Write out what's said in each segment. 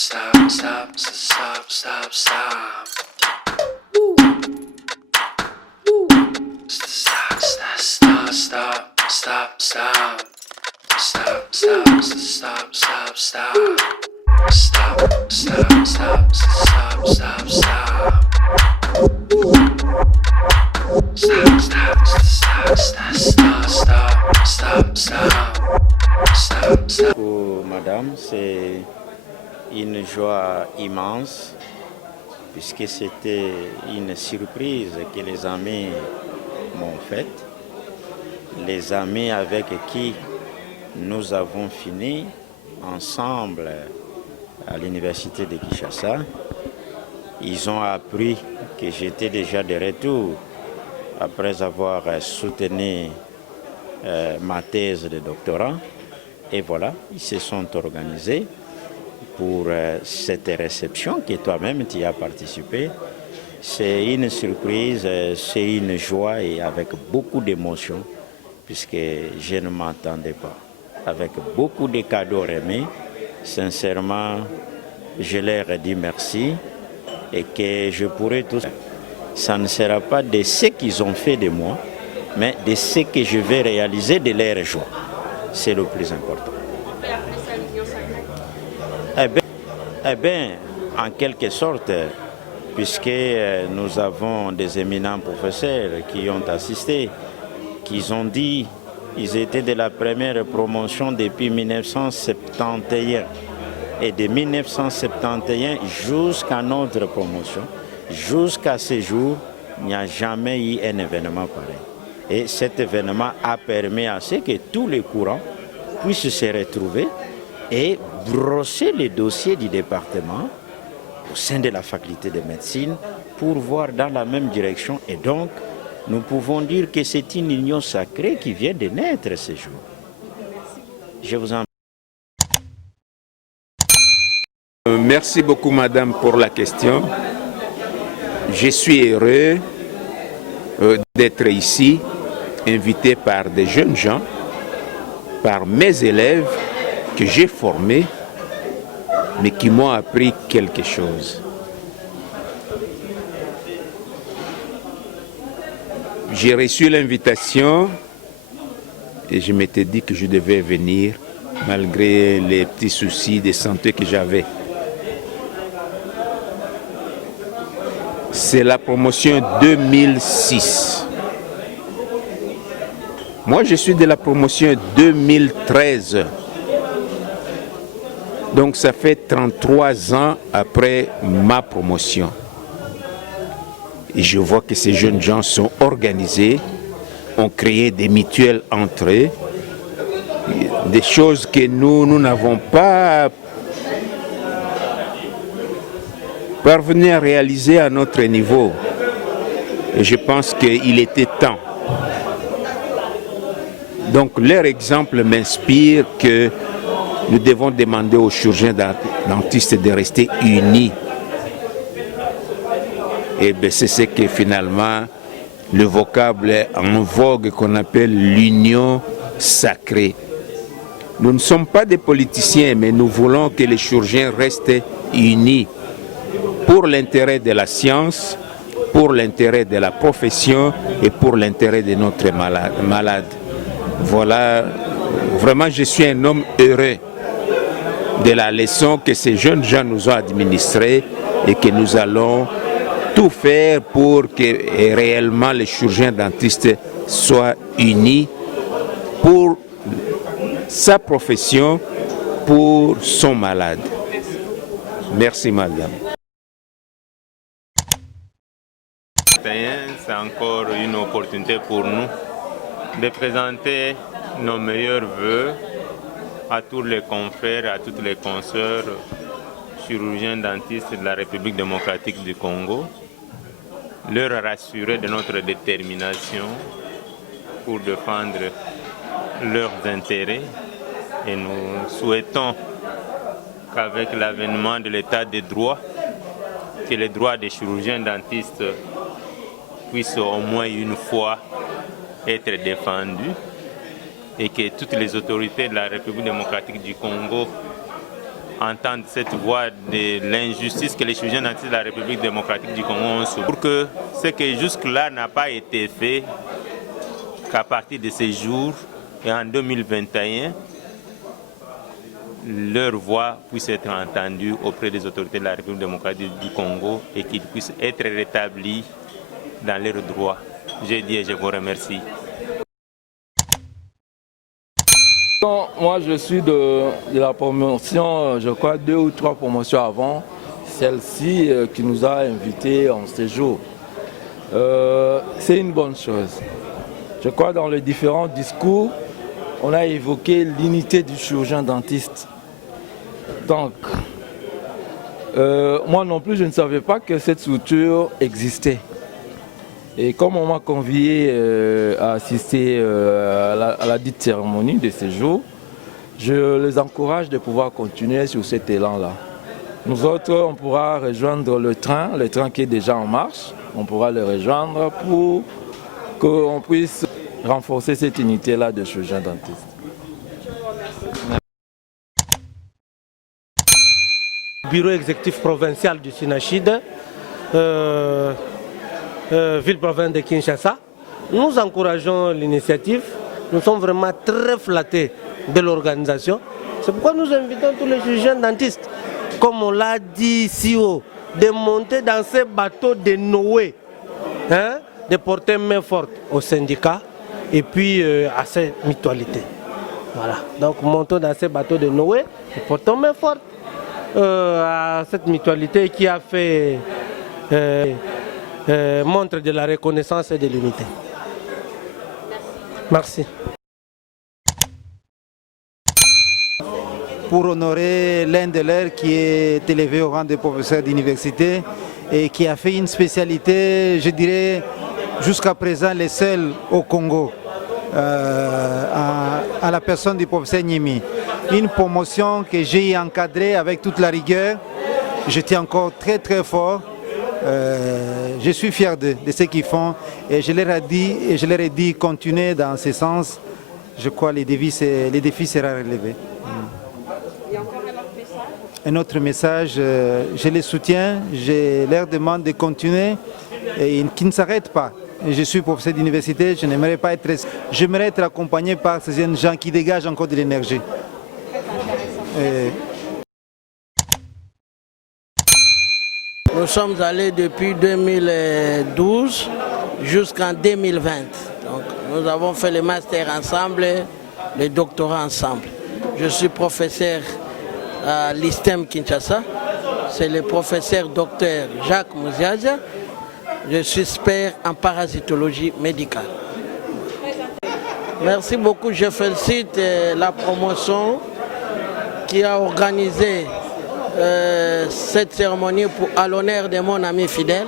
stop, stop, stop, stop, stop. Woo. Woo. Stop, stop, stop, stop, stop, stop. Stop, stop, stop, stop, stop. Stop, stop, stop, stop, stop, stop. Stop, stop, stop, stop, stop, stop, stop. Stop, stop. Pour madame, c'est une joie immense puisque c'était une surprise que les amis m'ont faite. Les amis avec qui nous avons fini ensemble à l'université de Kinshasa. Ils ont appris que j'étais déjà de retour après avoir soutenu ma thèse de doctorat. Et voilà, ils se sont organisés pour cette réception que toi-même tu as participé. C'est une surprise, c'est une joie et avec beaucoup d'émotion puisque je ne m'attendais pas. Avec beaucoup de cadeaux remis, sincèrement, je leur ai dit merci et que je pourrai tout. Ça ne sera pas de ce qu'ils ont fait de moi, mais de ce que je vais réaliser de leur joie. C'est le plus important. Eh bien, en quelque sorte, puisque nous avons des éminents professeurs qui ont assisté, qui ont dit qu'ils étaient de la première promotion depuis 1971. Et de 1971 jusqu'à notre promotion, jusqu'à ce jour, il n'y a jamais eu un événement pareil. Et cet événement a permis à ce que tous les courants puissent se retrouver et brosser les dossiers du département au sein de la faculté de médecine pour voir dans la même direction. Et donc, nous pouvons dire que c'est une union sacrée qui vient de naître ce jour. Je vous en Merci beaucoup, madame, pour la question. Je suis heureux d'être ici, invité par des jeunes gens, par mes élèves que j'ai formés, mais qui m'ont appris quelque chose. J'ai reçu l'invitation et je m'étais dit que je devais venir malgré les petits soucis de santé que j'avais. C'est la promotion 2006. Moi, je suis de la promotion 2013. Donc, ça fait 33 ans après ma promotion. Et je vois que ces jeunes gens sont organisés, ont créé des mutuelles entre eux, des choses que nous n'avons pas parvenu à réaliser à notre niveau. Et je pense qu'il était temps. Donc leur exemple m'inspire que nous devons demander aux chirurgiens dentistes de rester unis. Et bien c'est ce que finalement le vocable en vogue qu'on appelle l'union sacrée. Nous ne sommes pas des politiciens, mais nous voulons que les chirurgiens restent unis pour l'intérêt de la science, pour l'intérêt de la profession et pour l'intérêt de notre malade. Voilà, vraiment je suis un homme heureux de la leçon que ces jeunes gens nous ont administrée et que nous allons tout faire pour que réellement les chirurgiens dentistes soient unis pour sa profession, pour son malade. Merci madame. C'est encore une opportunité pour nous de présenter nos meilleurs vœux à tous les confrères, à toutes les consoeurs chirurgiens dentistes de la République démocratique du Congo, leur rassurer de notre détermination pour défendre leurs intérêts et nous souhaitons qu'avec l'avènement de l'état de droit, que les droits des chirurgiens dentistes puissent au moins une fois être défendus et que toutes les autorités de la République démocratique du Congo entendre cette voix de l'injustice que les chirurgiens dentistes de la République démocratique du Congo ont subi. Pour que ce qui jusque-là n'a pas été fait, qu'à partir de ces jours et en 2021, leur voix puisse être entendue auprès des autorités de la République démocratique du Congo et qu'ils puissent être rétablis dans leurs droits. J'ai dit et je vous remercie. Moi, je suis de la promotion, je crois 2 ou 3 promotions avant, celle-ci qui nous a invités en séjour. C'est une bonne chose. Je crois dans les différents discours, on a évoqué l'unité du chirurgien dentiste. Donc, moi non plus, je ne savais pas que cette structure existait. Et comme on m'a convié à assister à la dite cérémonie de séjour, je les encourage de pouvoir continuer sur cet élan-là. Nous autres, on pourra rejoindre le train qui est déjà en marche, on pourra le rejoindre pour qu'on puisse renforcer cette unité-là de chirurgiens dentistes. Bureau exécutif provincial du SINACHID, ville-province de Kinshasa. Nous encourageons l'initiative, nous sommes vraiment très flattés de l'organisation. C'est pourquoi nous invitons tous les chirurgiens dentistes, comme on l'a dit ici haut, de monter dans ces bateaux de Noé, de porter main forte aux syndicats et puis à ces mutualités. Voilà. Donc montons dans ces bateaux de Noé et portons main forte à cette mutualité qui a fait montre de la reconnaissance et de l'unité. Merci. Pour honorer l'un de leurs qui est élevé au rang de professeur d'université et qui a fait une spécialité, je dirais, jusqu'à présent les seuls au Congo, à la personne du professeur Nyimi. Une promotion que j'ai encadrée avec toute la rigueur. J'étais encore très très fort. Je suis fier de ce qu'ils font et je leur ai dit continuez dans ce sens. Je crois que les défis seront relevés. Il y a encore un autre message? Un autre message, je les soutiens, je leur demande de continuer et qu'ils ne s'arrêtent pas. Je suis professeur d'université, j'aimerais être accompagné par ces jeunes gens qui dégagent encore de l'énergie. Nous sommes allés depuis 2012 jusqu'en 2020. Donc, nous avons fait le master ensemble, le doctorat ensemble. Je suis professeur à l'ISTEM Kinshasa. C'est le professeur docteur Jacques Mouziadia. Je suis expert en parasitologie médicale. Merci beaucoup. Je félicite la promotion qui a organisé cette cérémonie à l'honneur de mon ami Fidèle.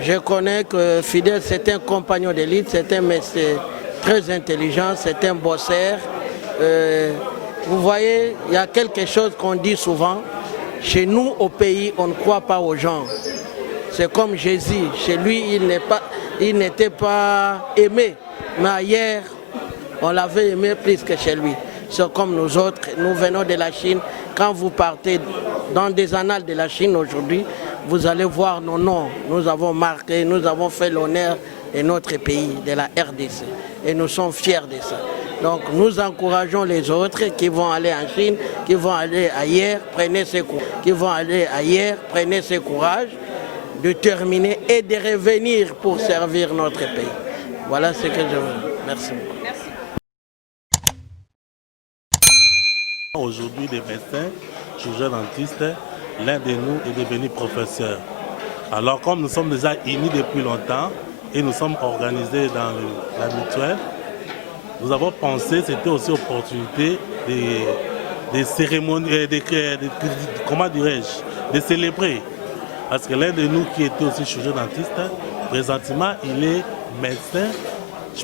Je connais que Fidèle, c'est un compagnon d'élite, c'est un monsieur très intelligent, c'est un bosseur. Vous voyez, il y a quelque chose qu'on dit souvent. Chez nous, au pays, on ne croit pas aux gens. C'est comme Jésus. Chez lui, il n'était pas aimé. Mais ailleurs, on l'avait aimé plus que chez lui. C'est comme nous autres, nous venons de la Chine. Quand vous partez dans des annales de la Chine aujourd'hui, vous allez voir nos noms. Nous avons marqué, nous avons fait l'honneur de notre pays, de la RDC. Et nous sommes fiers de ça. Donc nous encourageons les autres qui vont aller en Chine, qui vont aller ailleurs, prenez ce courage. Qui vont aller ailleurs, prenez ce courage de terminer et de revenir pour servir notre pays. Voilà ce que je veux. Merci beaucoup. Merci. Aujourd'hui, des médecins, chirurgiens dentistes, l'un de nous est devenu professeur. Alors comme nous sommes déjà unis depuis longtemps et nous sommes organisés dans la mutuelle, nous avons pensé que c'était aussi opportunité des cérémonies, comment dirais-je, de célébrer. Parce que l'un de nous qui était aussi chirurgien dentiste, présentement, il est médecin,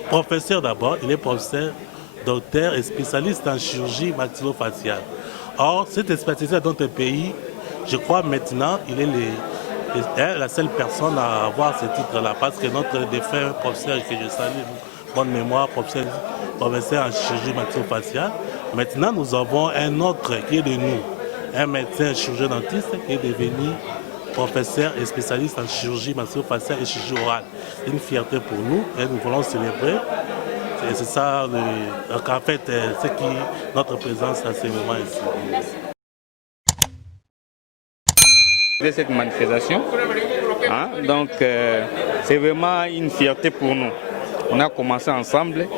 professeur d'abord, il est professeur, docteur et spécialiste en chirurgie maxillofaciale. Or, cette spécialité dans notre pays, je crois maintenant, il est la seule personne à avoir ce titre-là. Parce que notre défunt professeur que je salue, bonne mémoire, professeur en chirurgie maxillofaciale, maintenant nous avons un autre qui est de nous, un médecin chirurgien dentiste est devenu professeur et spécialiste en chirurgie maxillofaciale et chirurgie orale. C'est une fierté pour nous et nous voulons célébrer. Et c'est ça, en fait, c'est qui notre présence à ce moment ici. De cette manifestation, donc c'est vraiment une fierté pour nous. On a commencé ensemble.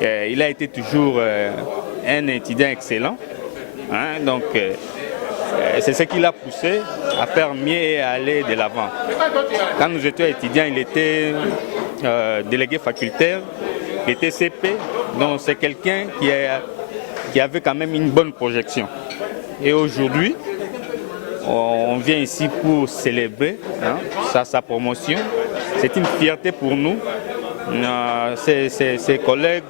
Il a été toujours un étudiant excellent. Donc c'est ce qui l'a poussé à faire mieux et à aller de l'avant. Quand nous étions étudiants, il était délégué facultaire, il était CP, donc c'est quelqu'un qui avait quand même une bonne projection. Et aujourd'hui, on vient ici pour célébrer sa promotion. C'est une fierté pour nous, ses collègues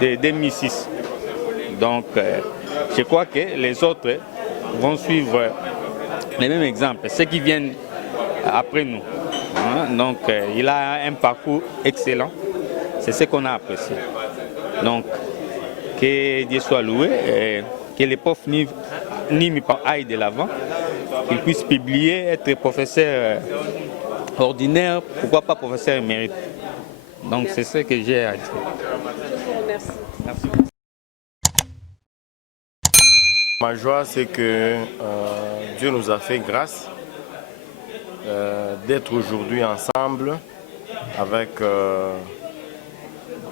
de 2006. Donc je crois que les autres vont suivre les mêmes exemples, ceux qui viennent après nous. Donc il a un parcours excellent, c'est ce qu'on a apprécié. Donc que Dieu soit loué, et que les profs Nimi aillent de l'avant, qu'ils puissent publier, être professeur ordinaire, pourquoi pas professeur émérite. Donc c'est ce que j'ai à dire. Je vous remercie. Merci. Ma joie, c'est que Dieu nous a fait grâce d'être aujourd'hui ensemble avec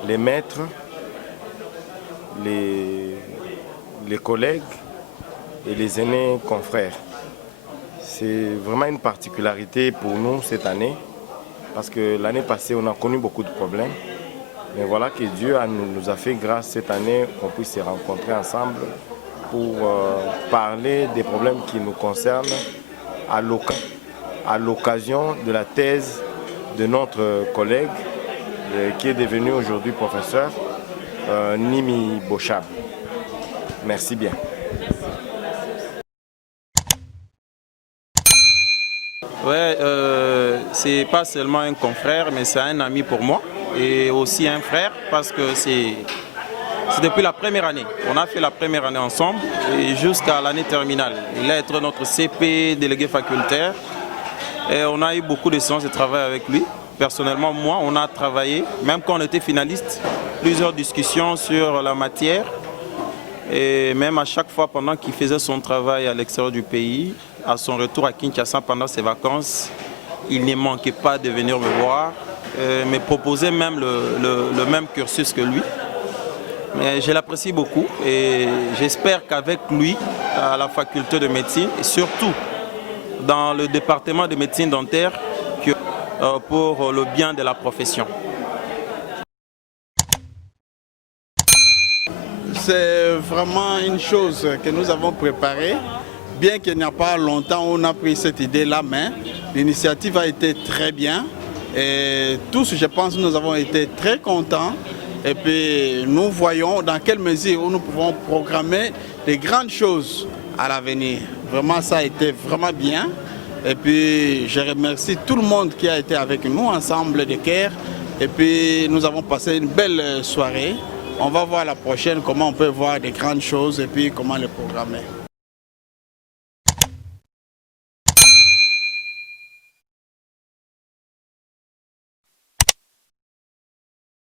les maîtres, les collègues et les aînés confrères. C'est vraiment une particularité pour nous cette année, parce que l'année passée, on a connu beaucoup de problèmes. Mais voilà que Dieu nous a fait grâce cette année qu'on puisse se rencontrer ensemble pour parler des problèmes qui nous concernent à l'occasion de la thèse de notre collègue qui est devenu aujourd'hui professeur, Nimi Bochab. Merci bien. Ouais, c'est pas seulement un confrère, mais c'est un ami pour moi et aussi un frère, parce que c'est depuis la première année. On a fait la première année ensemble et jusqu'à l'année terminale. Il a été notre CP, délégué facultaire, et on a eu beaucoup de séances de travail avec lui. Personnellement, moi, on a travaillé, même quand on était finaliste, plusieurs discussions sur la matière. Et même à chaque fois, pendant qu'il faisait son travail à l'extérieur du pays, à son retour à Kinshasa pendant ses vacances, il ne manquait pas de venir me voir, me proposer même le même cursus que lui. Mais je l'apprécie beaucoup et j'espère qu'avec lui, à la faculté de médecine, et surtout dans le département de médecine dentaire, pour le bien de la profession. C'est vraiment une chose que nous avons préparée. Bien qu'il n'y a pas longtemps, on a pris cette idée-là, mais l'initiative a été très bien. Et tous, je pense, nous avons été très contents. Et puis, nous voyons dans quelle mesure nous pouvons programmer des grandes choses à l'avenir. Vraiment, ça a été vraiment bien. Et puis, je remercie tout le monde qui a été avec nous, ensemble de Caire. Et puis, nous avons passé une belle soirée. On va voir la prochaine comment on peut voir des grandes choses et puis comment les programmer.